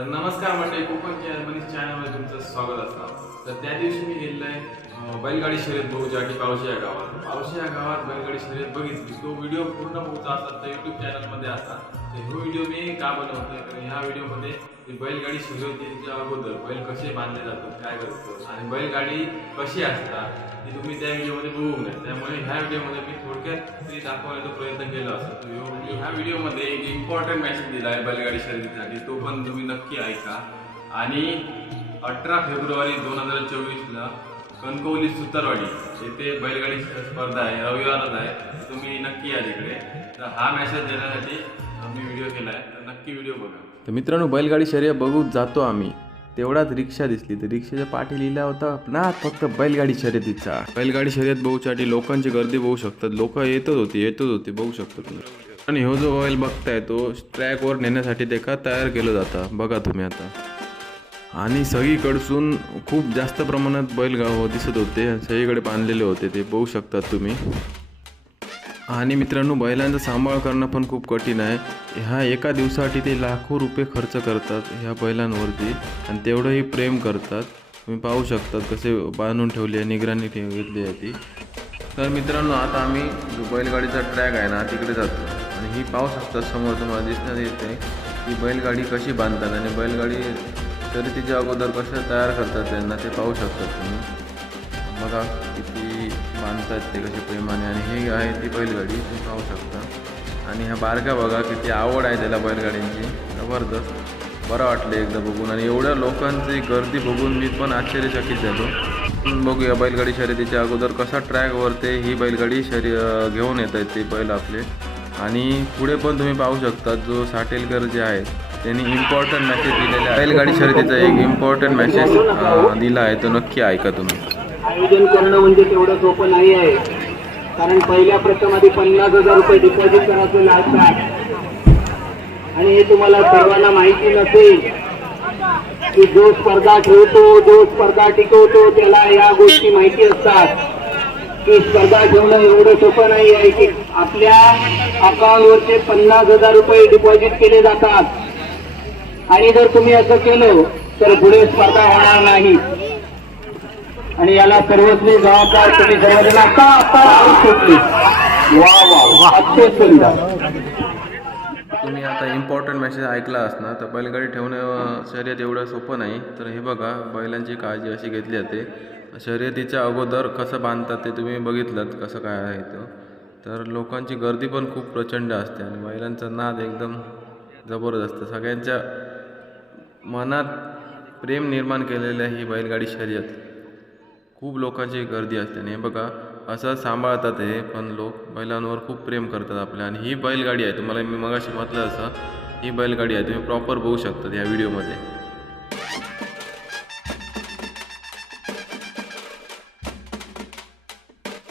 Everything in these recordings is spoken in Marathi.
तर नमस्कार मंडळी कोकण मनीष चॅनलमध्ये तुमचं स्वागत असतं. तर त्या दिवशी मी गेलेलो आहे बैलगाडी शर्यत बघूच्यासाठी पावशी या गावात. पावशी या गावात बैलगाडी शर्यत बघितली. तो व्हिडिओ पूर्ण बघूचा असतात तर युट्यूब चॅनलमध्ये असतात तर हा व्हिडिओ मी का बनवतो तर ह्या व्हिडिओमध्ये ती बैलगाडी शर्यतीच्या अगोदर. बैल कसे बांधले जातात काय करतं आणि बैलगाडी कशी असतात ती तुम्ही त्या व्हिडिओमध्ये बघू नये त्यामुळे ह्या व्हिडिओमध्ये मी थोडक्यात ते दाखवण्याचा प्रयत्न केला असतो. तर ह्या व्हिडिओमध्ये एक इम्पॉर्टंट मेसेज दिला आहे बैलगाडी शर्यतीसाठी. तो पण तुम्ही नक्की ऐका. आणि अठरा फेब्रुवारी दोन हजार चोवीसला कणकवली सुतारवाडी येथे बैलगाडी स्पर्धा आहे रविवारच आहे. तुम्ही नक्की या तिकडे. तर हा मेसेज देण्यासाठी मी व्हिडिओ केला आहे. तर नक्की व्हिडिओ बघा. तर मित्रांनो बैलगाडी शर्यत बघू जातो आम्ही. तेवढाच रिक्षा दिसली. तर रिक्षाच्या पाठी लिहिला होता ना फक्त बैलगाडी शर्यतीचा. बैलगाडी शर्यत बघूसाठी लोकांची गर्दी बघू शकतात. लोक येतच होती येतच होती बघू शकतो तुम्ही आणि हो जो बैल बघताय तो ट्रॅकवर नेण्यासाठी देखा तयार केलं जातं? बघा तुम्ही आता. आणि सगळीकडसून खूप जास्त प्रमाणात बैलगाव दिसत होते. सगळीकडे बांधलेले होते ते. बघू शकतात तुम्ही. आणि मित्रांनो बैलांचा सांभाळ करणं पण खूप कठीण आहे. ह्या एका दिवसासाठी ते लाखो रुपये खर्च करतात ह्या बैलांवरती आणि तेवढंही प्रेम करतात. तुम्ही पाहू शकतात कसे बांधून ठेवले आहे निगराणी ठेव घेतली आहे ती. तर मित्रांनो आता आम्ही जो बैलगाडीचा ट्रॅक आहे ना तिकडे जातो. आणि ही पाहू शकतात समोर तुम्हाला दिसण्यात येते की बैलगाडी कशी बांधतात. आणि बैलगाडी तरी तिच्या अगोदर कसं तयार करतात त्यांना ते पाहू शकतात तुम्ही. बघा किती बांधतात ते कसे प्रेमाने. आणि हे आहे ती बैलगाडी तुम्ही पाहू शकता. आणि ह्या बारक्या बघा किती आवड आहे त्याला बैलगाडींची. जबरदस्त. बरं वाटलं एकदा बघून. आणि एवढ्या लोकांची गर्दी बघून मी पण आश्चर्यचकित झालो. बघूया बैलगाडी शर्यतीच्या अगोदर कसा ट्रॅकवर ते ही बैलगाडी शर्य घेऊन येत आहेत ते बैल आपले. आणि पुढे पण तुम्ही पाहू शकता जो साटेलकर जे आहे त्यांनी इम्पॉर्टंट मेसेज दिलेला आहे. बैलगाडी शर्यतीचा एक इम्पॉर्टंट मेसेज दिला आहे. तो नक्की ऐका तुम्ही. आयोजन करणं म्हणजे तेवढं सोपं नाही आहे. कारण पहिल्या प्रथम आधी पन्नास हजार रुपये डिपॉझिट करायचं लागतात आणि हे तुम्हाला सर्वांना माहिती नसेल की जो स्पर्धा ठेवतो जो स्पर्धा टिकवतो त्याला या गोष्टी माहिती असतात. की स्पर्धा ठेवणं एवढं सोपं नाही आहे की आपल्या अकाउंटवरचे पन्नास हजार रुपये डिपॉझिट केले जातात. आणि जर तुम्ही असं केलं तर पुढे स्पर्धा होणार नाही. आणि याला सर्वस्वी जबाबदार तुम्ही सर्वजण आता आता सुटली वा वा वा. अत्यंत सुंदर. तुम्ही आता इम्पॉर्टंट मेसेज ऐकला असणार तर बैलगाडी ठेवणं शर्यत एवढं सोपं नाही. तर हे बघा बैलांची काळजी अशी घेतली जाते. शर्यतीच्या अगोदर कसं बांधतात ते तुम्ही बघितलं कसं काय आहे तो. तर लोकांची गर्दी पण खूप प्रचंड असते आणि बैलांचा नाद एकदम जबरदस्त. सगळ्यांच्या मनात प्रेम निर्माण केलेलं ही बैलगाडी शर्यत. खूप लोकांची गर्दी असते आणि हे बघा असं सांभाळतात हे पण लोक बैलांवर खूप प्रेम करतात आपल्या. आणि ही बैलगाडी आहे तुम्हाला मी मगाशी म्हटलं असं ही बैलगाडी आहे तुम्ही प्रॉपर बघू शकतात या व्हिडिओमध्ये.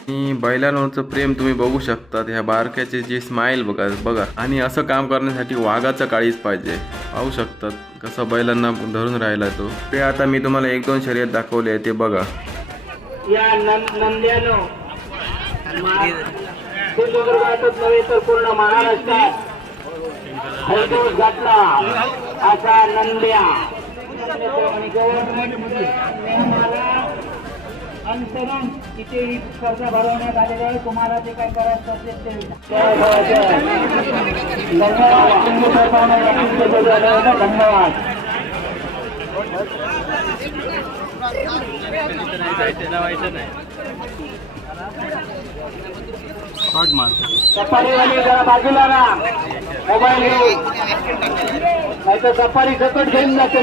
आणि बैलांवरचं प्रेम तुम्ही बघू शकतात ह्या बारक्याचे जे स्माईल बघा बघा. आणि असं काम करण्यासाठी वाघाचं काळीच पाहिजे. पाहू शकतात कसं बैलांना धरून राहिला तो. ते आता मी तुम्हाला एक दोन शर्यत दाखवले आहे ते बघा. या नंद्यानं. सिंधुदुर्गातच नव्हे तर पूर्ण महाराष्ट्रात खरडूस घातला असा नंद्या. अनुसरून तिथे ही स्पर्धा भरवण्यात आलेली आहे. तुम्हाला जे काही करायचं असेल ते धन्यवाद. सिंधू शॉर्ट लक्ष दिलेलं आहे. जरा बाजूला ना मोबाईल घेऊन नाही तर सफारी सकट घेऊन जाते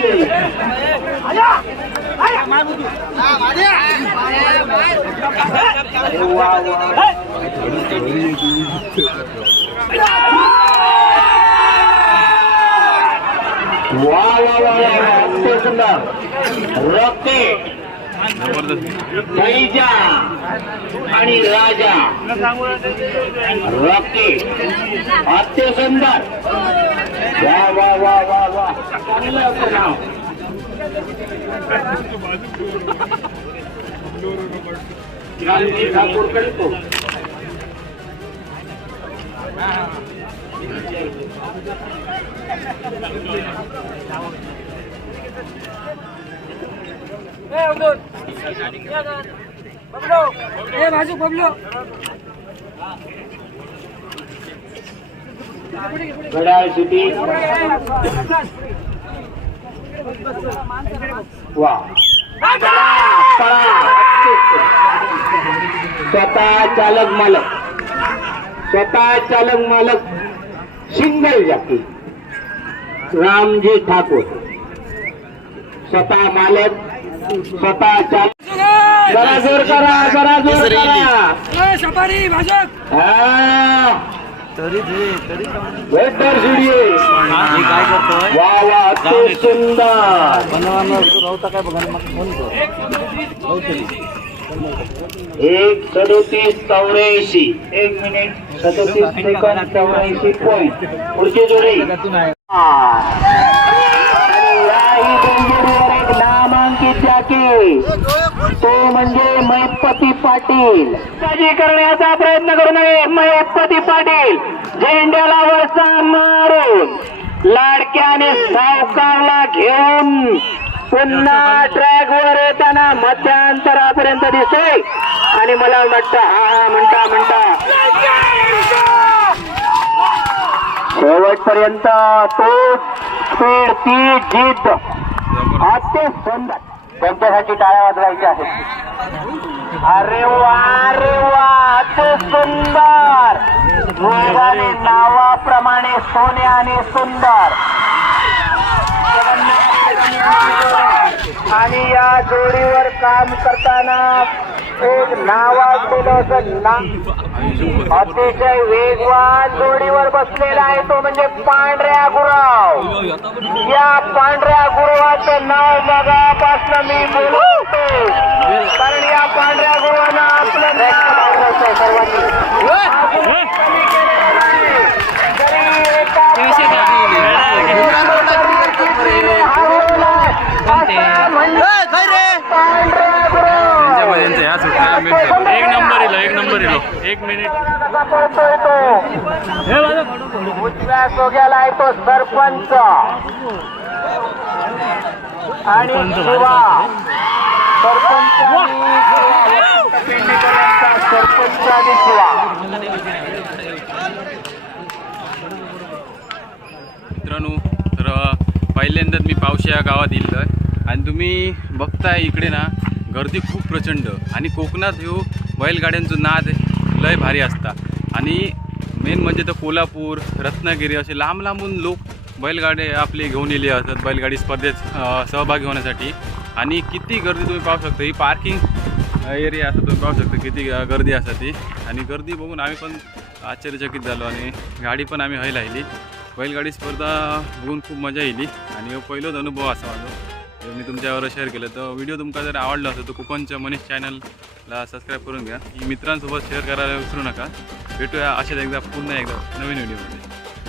वा वा वा सुंदर रॉकेट कैजा आणि राजा रॉकेट अत्य सुंदर वा वा वा वा वा चांगलं असं नाव ए ठाकूर बबलो. घड्याळ वा. स्वतः चालक मालक. स्वतः चालक मालक. सिंगल जाती. रामजी ठाकूर. स्वतः मालक स्वतः चालक. जरा जोर करा जरा जोर करा. सफारी भाजप. हा. वेटर जुडिये. काय करतोय? वा वा अति सुंदर. एक सदोतीस चौऱ्याऐंशी. एक मिनिट. सदोतीस सेकंद चौऱ्याऐंशी पॉईंट पुढची जोडी. नामांकित जाकी तो म्हणजे मैपती पाटील. काळजी करण्याचा प्रयत्न करू नये. मैपती पाटील झेंड्याला वळसा मारून लाडक्याने सावकारला घेऊन पुन्हा ट्रॅक वर येताना मध्यांतरापर्यंत दिसतोय. आणि मला वाटतं हा हा म्हणता म्हणता. शेवटपर्यंत तो स्पीड ती जीत. अति सुंदर त्यांच्यासाठी टाळ्या वाजवायच्या आहेत. अरे वा अरे वा अति सुंदर. नावाप्रमाणे सोने आणि सुंदर. आणि या जोडीवर काम करताना एक नावाजलेलं असं ना अतिशय वेगवान जोडीवर बसलेला आहे तो म्हणजे पांढऱ्या गुराव. या पांढऱ्या गुरुवाचं नाव मगापासून मी बोलतो कारण या पांढऱ्या गुरुवानं आपलं सर्वांनी हा गुरु कमी केलेला नाही. जरी एका हरवला, असं म्हणजे पांढऱ्या गुरव. एक नंबर इलो एक नंबर इलो एक मिनिट. उजव्या सोग्याला आहे तो सरपंच. आणि सरपंच आणि पेंडेकरांचा सरपंच आणि शिवा मित्रांनो तर पहिल्यांदाच मी पावशी या गावात येईल आणि तुम्ही बघताय इकडे ना गर्दी खूप प्रचंड. आणि कोकणात ह्यो बैलगाड्यांचं नाद लय भारी असता. आणि मेन म्हणजे तर कोल्हापूर रत्नागिरी असे लांब लांबून लोक बैलगाडी आपली घेऊन येले असतात बैलगाडी स्पर्धेत सहभागी होण्यासाठी. आणि किती गर्दी तुम्ही पाहू शकता ही पार्किंग एरिया असं तुम्ही पाहू शकता किती गर्दी असते ती. आणि गर्दी बघून आम्ही पण आश्चर्यचकित झालो आणि गाडी पण आम्ही हय लायली बैलगाडी स्पर्धा बघून खूप मजा येईल आणि हो पहिलोच अनुभव असा माझा. तर मी तुमच्यावर शेअर केलं तर व्हिडिओ तुमका जर आवडला असेल तर कुपनच्या मनीष चॅनलला सबस्क्राईब करून घ्या. मित्रांसोबत शेअर करायला विसरू नका. भेटूया अशाच एकदा पुन्हा एकदा नवीन व्हिडिओ